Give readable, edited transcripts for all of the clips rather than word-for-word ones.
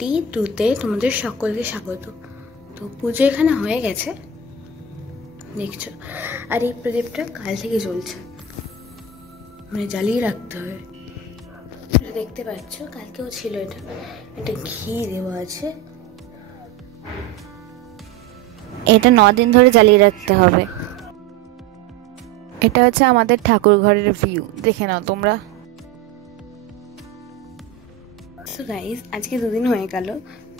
Day 2-তে তোমাদের সকলকে স্বাগত। তো পুজো এখানে হয়ে গেছে দেখছো, আর এই প্রদীপটা কাল থেকে জ্বলছে, মানে জ্বালিয়ে রাখতে হবে। দেখতে পাচ্ছ কালকেও ছিল, এটা ঘি দেওয়া আছে, এটা 9 দিন ধরে জ্বালিয়ে রাখতে হবে। এটা হচ্ছে আমাদের ঠাকুর ঘরের ভিউ, দেখে নাও তোমরা। সো গাইজ, আজকে 2 দিন হয়ে গেল।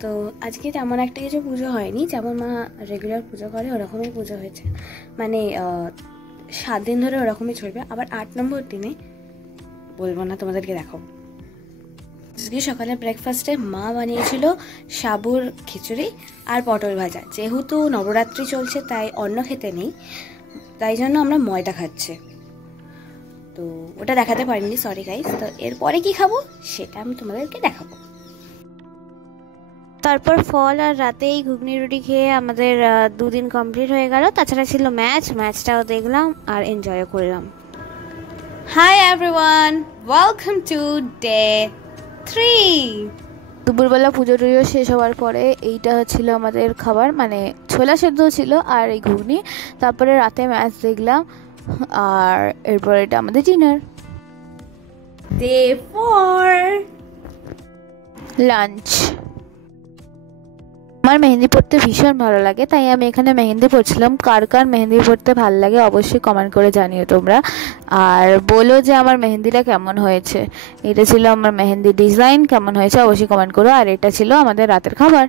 তো আজকে তেমন একটা কিছু পুজো হয়নি, যেমন মা রেগুলার পুজো করে ওরকমই পুজো হয়েছে, মানে 7 দিন ধরে ওরকমই চলবে। আবার 8 নম্বর দিনে বলবো না, তোমাদেরকে দেখাবো। আজকে সকালে ব্রেকফাস্টে মা বানিয়েছিল সাবুর খিচুড়ি আর পটল ভাজা। যেহেতু নবরাত্রি চলছে তাই অন্ন খেতে নেই, তাই জন্য আমরা ময়দা খাচ্ছি। তো ওটা দেখাতে পারিনি, সরি গাইস। তো এরপরে কি খাবো সেটা আমি তোমাদেরকে দেখাবো। তারপর ফল আর রাতেই ঘুগনি রুটি খেয়ে আমাদের 2 দিন কমপ্লিট হয়ে গেল। তাছাড়া ছিল ম্যাচটাও দেখলাম আর এনজয় করলাম। Hi everyone, welcome to day 3। দুপুরবেলা পুজো টুজো শেষ হওয়ার পরে এইটা ছিল আমাদের খাবার, মানে ছোলা সেদ্ধ ছিল আর এই ঘুগনি। তারপরে রাতে ম্যাচ দেখলাম আর এরপর এটা আমাদের ডিনার। Day 4 lunch. আমার মেহেন্দি পড়তে ভীষণ ভালো লাগে, তাই আমি এখানে মেহেন্দি পড়ছিলাম। কার কার মেহেন্দি পড়তে ভালো লাগে অবশ্যই কমেন্ট করে জানিও তোমরা, আর বলো যে আমার মেহেন্দিটা কেমন হয়েছে। এটা ছিল আমার মেহেন্দি ডিজাইন, কেমন হয়েছে অবশ্যই কমেন্ট করো। আর এটা ছিল আমাদের রাতের খাবার।